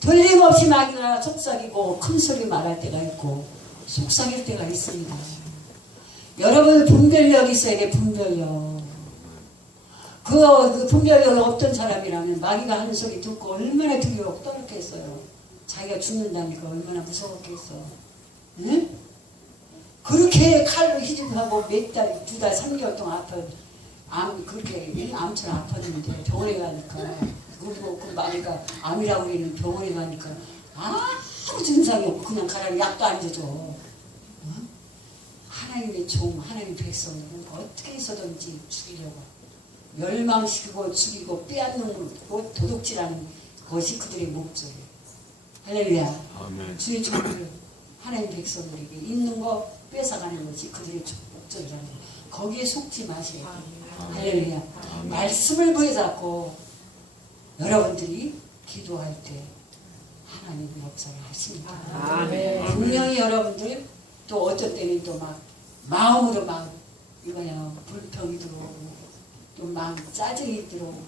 틀림없이 마귀가 속삭이고 큰 소리 말할 때가 있고 속삭일 때가 있습니다. 여러분 분별력이 있어야 돼. 분별력. 그 분별력이 없던 사람이라면 마귀가 하는 소리 듣고 얼마나 두려워 떨었겠어요. 자기가 죽는다니까 얼마나 무서웠겠어. 응? 그렇게 칼로 희집하고 몇 달, 2달, 3개월 동안 그렇게 암처럼 아팠는데 병원에 가니까 그리고 그 마귀가 암이라고 그러는 병원에 가니까 아무 증상이 없고 그냥 가라고 약도 안 줘줘. 응? 하나님의 종, 하나님의 백성은 어떻게 해서든지 죽이려고 멸망시키고 죽이고 빼앗는 도둑질하는 것이 그들의 목적이에요. 할렐루야. 아멘. 주의 종들 하나님 백성들에게 있는 거 뺏어가는 것이 그들의 목적이라는 거예요. 거기에 속지 마세요. 할렐루야. 말씀을 부여잡고 여러분들이 기도할 때 하나님의 역사를 하십니다. 아멘. 분명히 여러분들 또 어떤 때는 또 막 마음으로 막 이거야 불평이 들어오고 또 막 짜증이 들어오고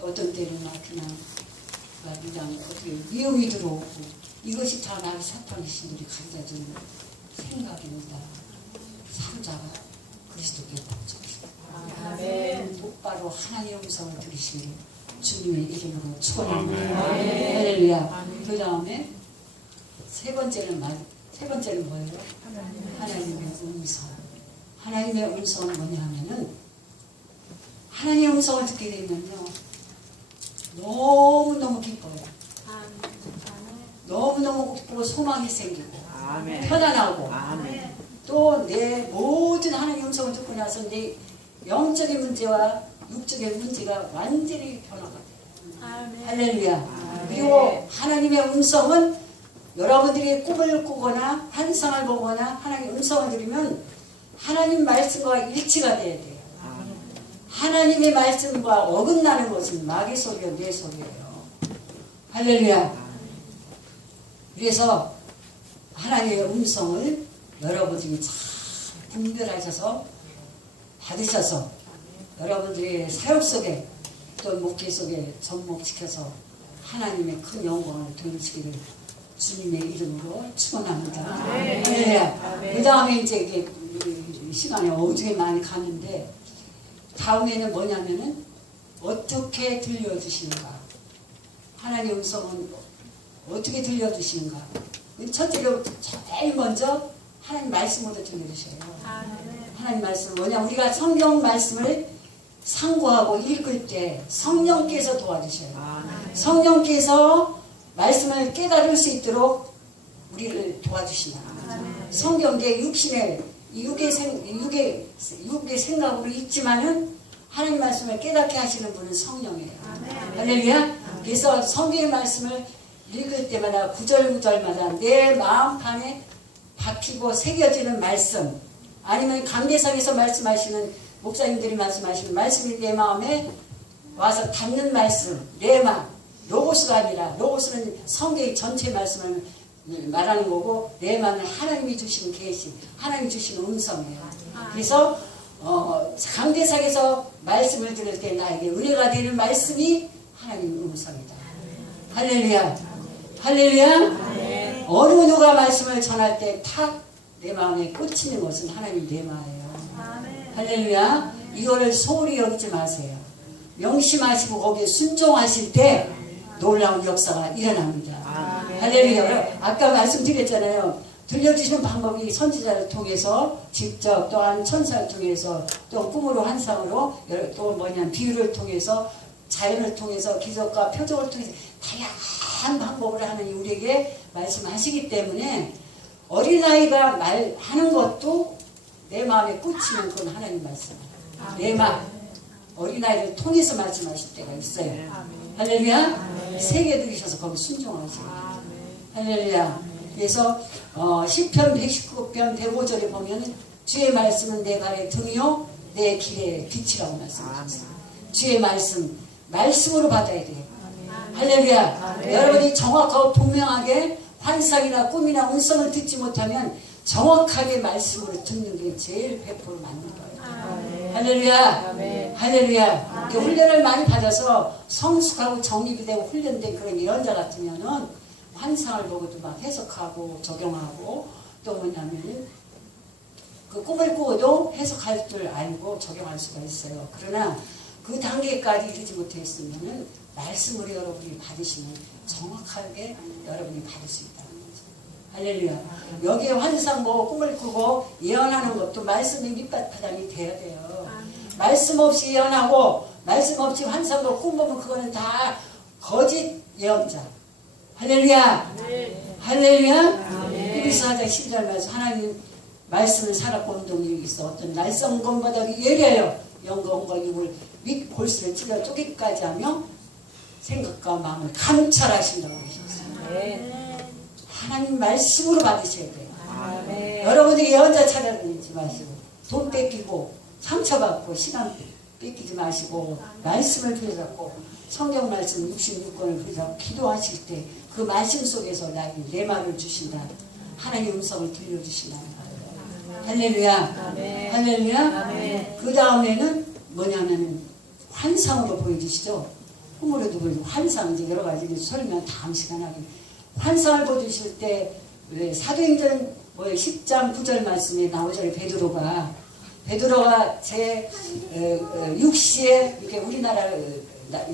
또 어떤 때는 막 그냥 어떻게 미움이 들어오고 이것이 다 나의 사탄의 신들이 가져다 주는 생각입니다. 사로잡아 그리스도께 복종하시고 똑바로 하나님의 음성을 들으시기를 주님의 이름으로 축원합니다. 할렐루야. 그 다음에 세 번째는 뭐예요? 하나님의 음성. 하나님의 음성은 뭐냐 하면은 하나님의 음성을 듣게 되면요 너무너무 기뻐요. 너무너무 기쁘고 소망이 생기고 편안하고 또 내 모든 하나님의 음성을 듣고 나서 내 영적인 문제와 육적인 문제가 완전히 변화가 돼요. 할렐루야. 그리고 하나님의 음성은 여러분들이 꿈을 꾸거나 환상을 보거나 하나님의 음성을 들으면 하나님 말씀과 일치가 돼야 돼요. 하나님의 말씀과 어긋나는 것은 마귀 소리요 내 소리예요. 할렐루야. 그래서 하나님의 음성을 여러분들이 잘 분별하셔서 받으셔서 여러분들의 사역 속에 또 목회 속에 접목시켜서 하나님의 큰 영광을 돌리시기를 주님의 이름으로 축원합니다. 할렐루야. 그 다음에 이제 이게 시간이 어중에 많이 가는데 다음에는 뭐냐면은 어떻게 들려주시는가. 하나님의 음성은 어떻게 들려주시는가. 첫째로 제일 먼저 하나님 말씀으로 들려주셔요. 하나님 말씀 뭐냐 우리가 성경 말씀을 상고하고 읽을 때 성령께서 도와주셔요. 성령께서 말씀을 깨달을 수 있도록 우리를 도와주시나. 성경계 육의 생각으로 읽지만은 하나님 말씀을 깨닫게 하시는 분은 성령이에요. 할렐루야. 그래서 성경의 말씀을 읽을 때마다 구절구절마다 내 마음판에 박히고 새겨지는 말씀 아니면 강대상에서 말씀하시는 목사님들이 말씀하시는 말씀이 내 마음에 와서 닿는 말씀 내 마음 로고스가 아니라 로고스는 성경의 전체 말씀을 말하는 거고 내 마음은 하나님이 주시는 계시 하나님이 주시는 음성이에요. 그래서 강대상에서 말씀을 들을 때 나에게 은혜가 되는 말씀이 하나님의 음성이다. 할렐루야. 할렐루야. 어느 누가 말씀을 전할 때 탁 내 마음에 꽂히는 것은 하나님 내 마음이에요. 할렐루야. 이거를 소홀히 여기지 마세요. 명심하시고 거기에 순종하실 때 놀라운 역사가 일어납니다. 할렐루야. 아까 말씀드렸잖아요. 들려주시는 방법이 선지자를 통해서 직접 또한 천사를 통해서 또 꿈으로 환상으로 또 비유를 통해서 자연을 통해서 기적과 표적을 통해서 다양한 방법을 하는 우리에게 말씀하시기 때문에 어린아이가 말하는 것도 내 마음에 꽂히면 그건 하나님 말씀. 내 마음. 어린아이를 통해서 말씀하실 때가 있어요. 할렐루야. 세계 들으셔서 거기 순종하세요. 할렐루야. 그래서 시편 119편 105절에 보면 주의 말씀은 내 발의 등이요 내 길의 빛이라고 말씀하셨어요. 주의 말씀으로 받아야 돼요. 할렐루야. 여러분이 정확하고 분명하게 환상이나 꿈이나 음성을 듣지 못하면 정확하게 말씀으로 듣는 게 제일 100% 맞는 거예요. 할렐루야. 할렐루야. 이렇게 훈련을 많이 받아서 성숙하고 정립이 되고 훈련된 그런 예언자 같으면은 환상을 보고도 막 해석하고 적용하고 또 뭐냐면 그 꿈을 꾸어도 해석할 줄 알고 적용할 수가 있어요. 그러나 그 단계까지 이르지 못했으면은 말씀으로 여러분이 받으시면 정확하게 여러분이 받을 수 있다는 거죠. 할렐루야. 여기에 환상 뭐 꿈을 꾸고 예언하는 것도 말씀의 밑바탕이 돼야 돼요. 말씀 없이 예언하고 말씀 없이 환상도 꿈 보면 그거는 다 거짓 예언자. 할렐루야. 할렐루야. 히브리서 4장 12절 말씀 하나님 말씀을 살았고 운동력이 있어 어떤 날성검보다 예리하여 영광과 육을 및 골수를 찔러 쪼개기까지 하며 생각과 마음을 감찰하신다고 하셨어요. 하나님 말씀으로 받으셔야 돼요. 여러분이 예언자 찾아다니지 마시고 돈 뺏기고 상처받고 시간 뺏기지 마시고 말씀을 붙잡고 성경 말씀 66권을 붙잡고 기도하실 때 그 말씀 속에서 나에게 내 말을 주신다. 하나님 음성을 들려주신다는 거예요. 할렐루야. 할렐루야. 그 다음에는 뭐냐면은 환상으로 보여주시죠. 꿈으로도 보여주고 환상 이제 여러 가지 설명 다음 시간에 하긴 환상을 보여주실 때 사도행전 10장 9절 말씀에 나오죠. 베드로가 제 6시에 이렇게 우리나라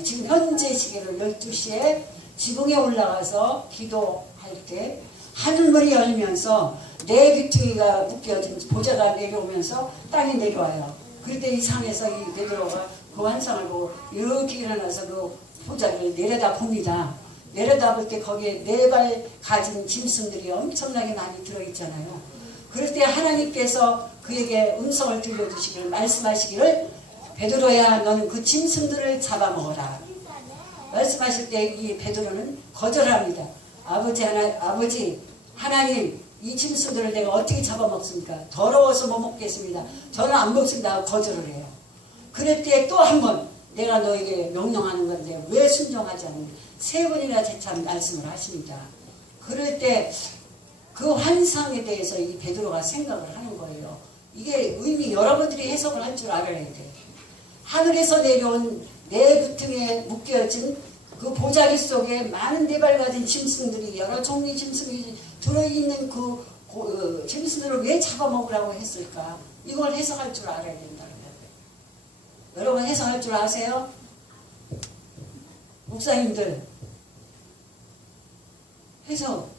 지금 현재 시계로 12시에 지붕에 올라가서 기도할 때 하늘문이 열리면서 내 귀퉁이가 묶여진 보좌가 내려오면서 땅이 내려와요. 그럴 때 이 상에서 이 베드로가 그 환상을 보고 이렇게 일어나서 그 보좌를 내려다 봅니다. 내려다 볼 때 거기에 4발 가진 짐승들이 엄청나게 많이 들어있잖아요. 그럴 때 하나님께서 그에게 음성을 들려주시기를 말씀하시기를 베드로야 너는 그 짐승들을 잡아먹어라. 말씀하실 때 이 베드로는 거절합니다. 아버지 하나님 이 짐승들을 내가 어떻게 잡아먹습니까? 더러워서 못 먹겠습니다. 저는 안 먹습니다 하고 거절을 해요. 그럴 때 또 한 번 내가 너에게 명령하는 건데 왜 순종하지 않느냐 3번이나 재차 말씀을 하십니다. 그럴 때 그 환상에 대해서 이 베드로가 생각을 하는 거예요. 이게 의미 여러분들이 해석을 할 줄 알아야 돼. 하늘에서 내려온 내 귀퉁이에 묶여진 그 보자기 속에 많은 4발 가진 짐승들이 여러 종류의 짐승이 들어있는 그 짐승들을 왜 잡아먹으라고 했을까? 이걸 해석할 줄 알아야 된다는 거예요. 여러분 해석할 줄 아세요? 목사님들 해석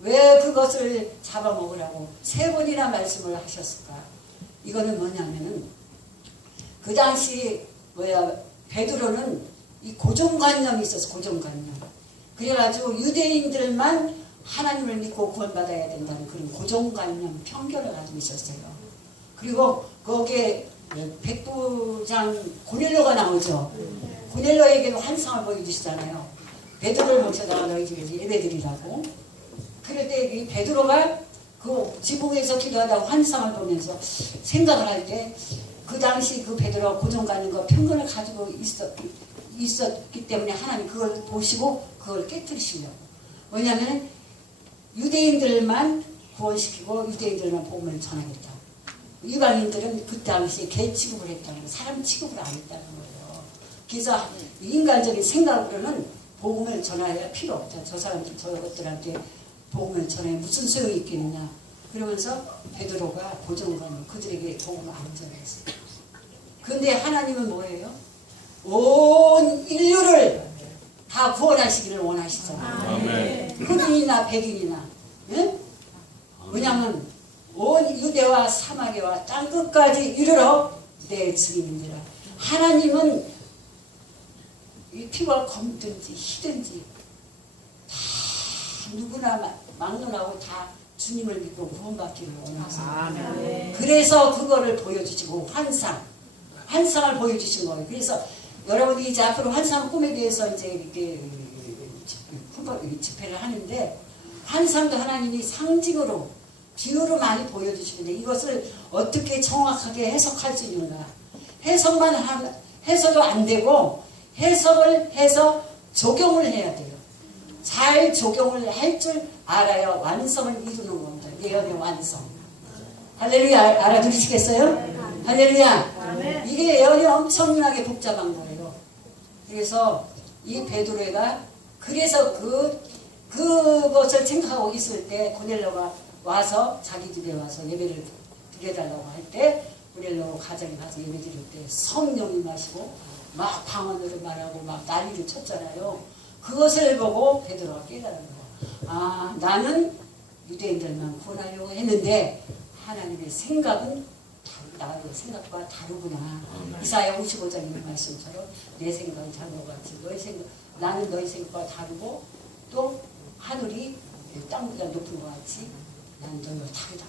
왜 그것을 잡아먹으라고 3번이나 말씀을 하셨을까? 이거는 뭐냐면은 그 당시 베드로는 이 고정관념이 있어서 고정관념. 그래가지고 유대인들만 하나님을 믿고 구원받아야 된다는 그런 고정관념 편견을 가지고 있었어요. 그리고 거기에 백부장 고넬로가 나오죠. 고넬로에게도 환상을 보여주시잖아요. 베드로를 모셔다가 너희 집에서 예배드리라고. 그럴 때 이 베드로가 그 지붕에서 기도하다가 환상을 보면서 생각을 할 때 그 당시 그 베드로가 고정관념과 편견을 가지고 있었기 때문에 하나님 그걸 보시고 그걸 깨뜨리시려고. 왜냐하면 유대인들만 구원시키고 유대인들만 복음을 전하겠다. 이방인들은 그 당시에 개 취급을 했다는 거예요. 사람 취급을 안 했다는 거예요. 그래서 인간적인 생각으로는 복음을 전하야 필요 없다. 저 사람들 저것들한테 복음을 전해 무슨 소용이 있겠느냐. 그러면서 베드로가 고정관념 그들에게 복음을 안 전했어요. 그런데 하나님은 뭐예요? 온 인류를 다 구원하시기를 원하시잖아요. 흑인이나 백인이나. 예? 왜냐하면 온 유대와 사마리아와 땅끝까지 이르러 내 증인이라. 하나님은 이 피가 검든지 희든지 다 누구나 막론하고 다 주님을 믿고 구원받기를 원하세요. 그래서 그거를 보여주시고 환상을 보여주신 거예요. 그래서 여러분이 이제 앞으로 환상 꿈에 대해서 이제 이렇게 집회를 하는데 환상도 하나님이 상징으로 비유로 많이 보여주시는데 이것을 어떻게 정확하게 해석할 수 있는가? 해석만 해서도 안 되고 해석을 해서 적용을 해야 돼요. 잘 적용을 할 줄 알아야 완성을 이루는 겁니다. 예언의 완성. 할렐루야. 알아들으시겠어요? 할렐루야. 이 이게 예언이 엄청나게 복잡한 거예요. 그래서 이 베드로가 그래서 그것을 생각하고 있을 때 고넬료가 와서 자기 집에 와서 예배를 드려달라고 할 때 고넬료 가정에 가서 예배 드릴 때 성령이 마시고 막 방언으로 말하고 막 난리를 쳤잖아요. 그것을 보고 베드로가 깨달은 거야. 아, 나는 유대인들만 구원하려고 했는데 하나님의 생각은 나의 생각과 다르구나. 이사야 55장 있는 말씀처럼 내 생각은 잘못 같이 너의 생각, 나는 너의 생각과 다르고 또 하늘이 땅보다 높은 것 같이 난 너희와 다르다.